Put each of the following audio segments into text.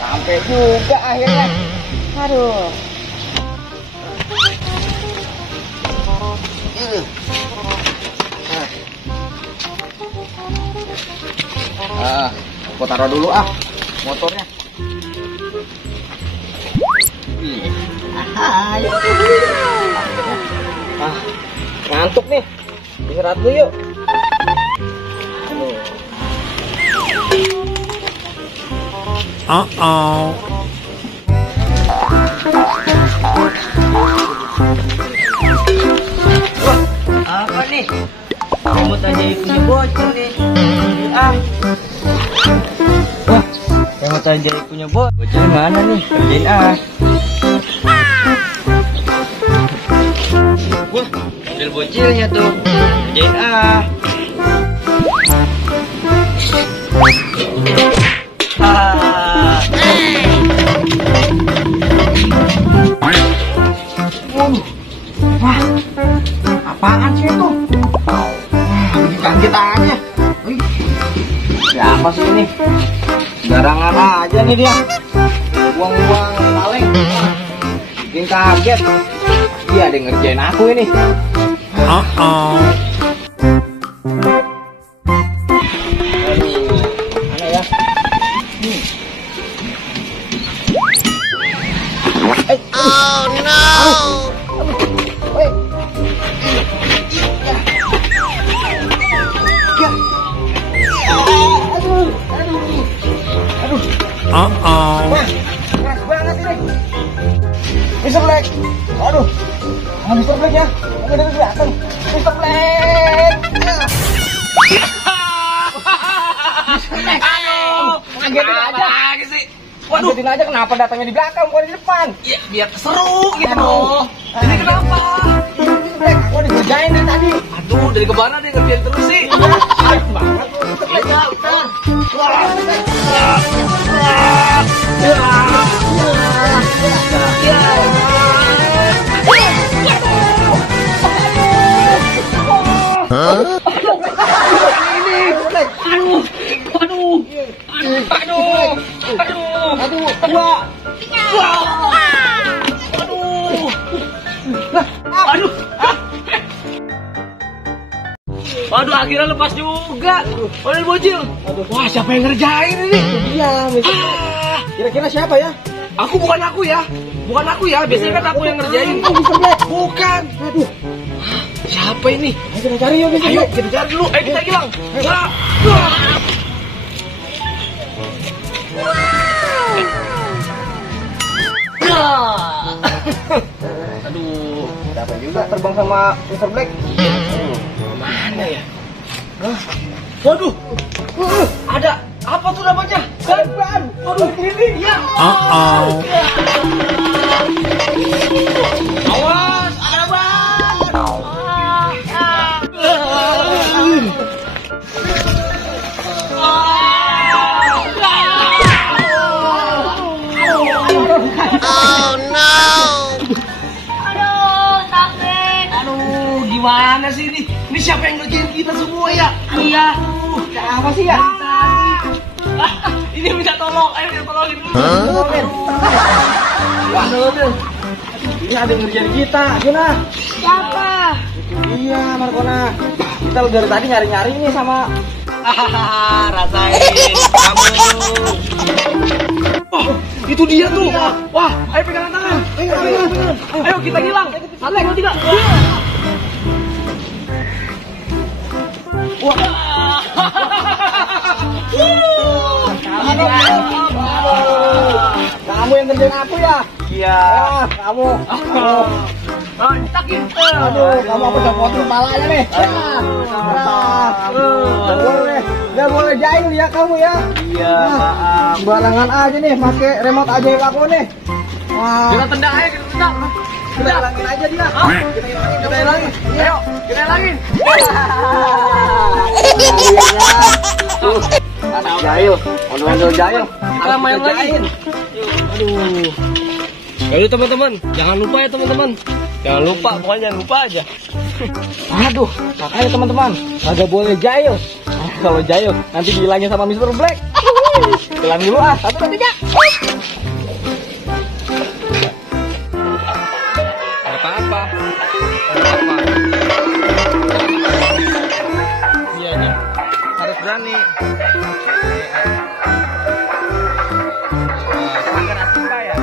Sampai juga akhirnya. Aduh. Aku taruh dulu motornya. Ngantuk nih. Istirahat dulu yuk. Apa nih? Kamu tadi punya bocil nih. Wah, kamu tadi punya bocil mana nih? Kerjain Wah, bocil-bocilnya tuh. Kerjain Wah, apaan sih itu? Bikin kaget aja. Siapa sih ini? Barangan aja nih dia. Buang-buang kaleng. Bikin kaget. Dia ada yang ngerjain aku ini. Mana ya? Oh no! Keras banget ini. Mr. Black. Aduh. Mr. Black ya. Ini dari belakang. Mr. Black. Ngagetin aja. lagi sih. Ngagetin aja kenapa datangnya di belakang bukan di depan? Ya, biar seru gitu loh. Ini kenapa? Mr. Black, aku dikerjain nih tadi. Aduh, dari kemana dia ngerjain terus sih? Keras banget lu, Mr. Black. Waduh, akhirnya lepas juga. Waduh, bocil. Wah, siapa yang ngerjain ini? Iya, kira-kira siapa ya? Bukan aku ya. Biasanya kan aku yang ngerjain. Bukan. Aduh, Siapa ini? ayo kita cari yuk, Mr. Ayo Black. kita cari dulu. Ayo kita hilang. Aduh, siapa juga terbang sama Mr. Black? Mana ya? Waduh. Ada apa tuh namanya? Ban. Aduh, ini. Ya. Awas, ada ban. Oh no! Aduh, sakit. Aduh, gimana sih ini? Ini siapa yang ngerjain kita semua ya? Iya. Apa sih ya? Ini minta tolong. Ayo minta tolongin dulu. Ini ada yang ngerjain kita, Gina. Siapa? Iya, Markona. Kita udah dari tadi nyari-nyari nih sama. Rasain kamu. Oh, itu dia tuh. Wah, ayo pegangan tangan. Ayo kita hilang. 1, 2, 3. Wah. Kamu yang ngerjain aku ya? Iya. Wah, kamu. Ditakin. Aduh, kamu apa copotin palanya nih? Gak boleh jahil ya kamu ya? Iya, maaf. Barangan aja nih, pakai remote aja aku nih. Wah, Kita tendang aja, kita tendang. kita hilangin aja dia. Kita hilangin. Ayo, kita hilangin. Anak jahil, ondel-ondel jahil. Kita main lagi. Aduh. Ayo teman-teman, jangan lupa ya teman-teman. Jangan lupa, pokoknya jangan lupa aja. Aduh, makanya teman-teman, kagak boleh jahil. kalau Jayo nanti dihilangin sama Mr. Black. Hilang dulu 1, 2, 3. Apa-apa. Iya nih, harus berani. Agar asik Pak ya.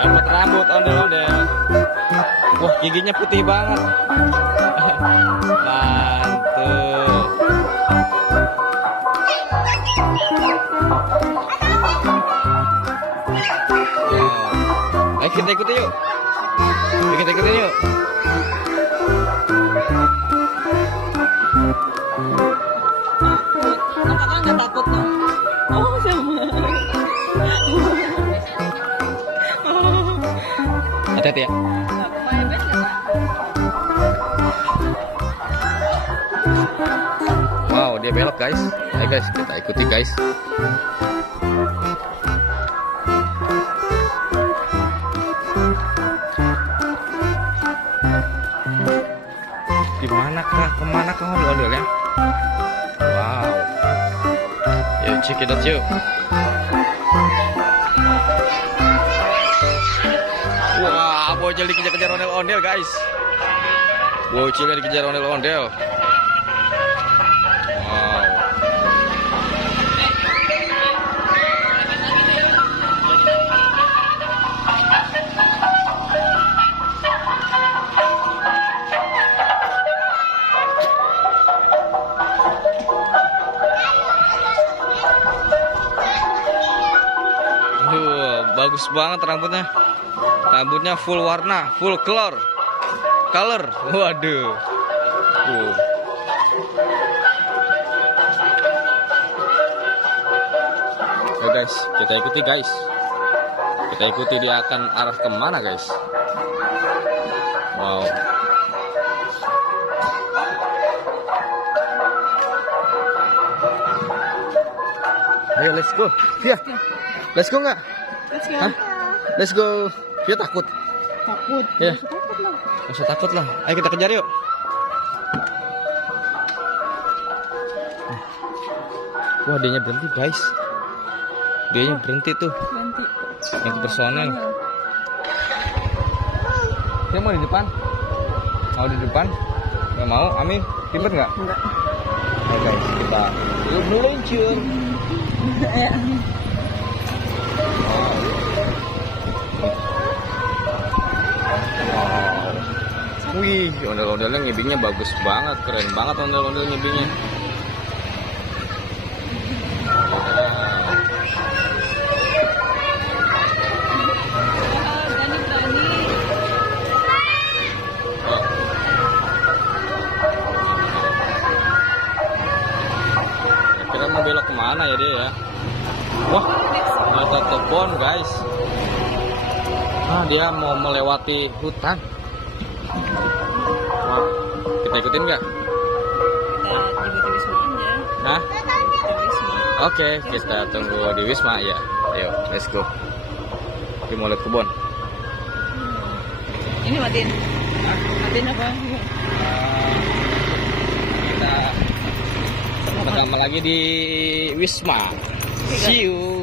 Dapat rambut ondel-ondel. Wah, giginya putih banget. Mantul. Ayo kita ikutin yuk. Kita ikutin yuk. Kakak nggak takut dong? Oh sama. Hati-hati ya. Wow, dia belok guys. Ayo guys, kita ikuti guys. Kemana kah ondel-ondelnya? Wow. Yuk check it out yuk. Wah, bocil dikejar-kejar ondel-ondel guys. Bocilnya dikejar ondel-ondel. Wow. Bagus banget rambutnya. Rambutnya full warna, full color. Waduh. Oke guys, kita ikuti guys. Kita ikuti dia akan arah kemana guys. Wow. Ayo let's go. Via. Let's go nggak? Let's go. Hah? Let's go. Via takut. Takut. Ya. Takut lah. Gak usah takut lah. Ayo kita kejar yuk. Wah, dianya berhenti guys. Dianya berhenti tuh. Nanti. Yang personel. Dia mau di depan? Mau di depan? Gak mau? Ami, ribet nggak? Enggak. Oke guys, kita yuk meluncur. Wih, ondel-ondelnya ngibingnya bagus banget, keren banget ondel-ondel ngibingnya. Kira mau belok kemana ya dia ya? Wah, ternyata kebun guys. Ah, dia mau melewati hutan. Wah, kita ikutin nggak? Di Wisma aja. Hah? Di Wisma. Oke, kita tunggu di Wisma ya. Ayo, let's go. Kita mau lihat kebun. Ini matiin. Matiin apa? Kita pertama lagi di Wisma. See you.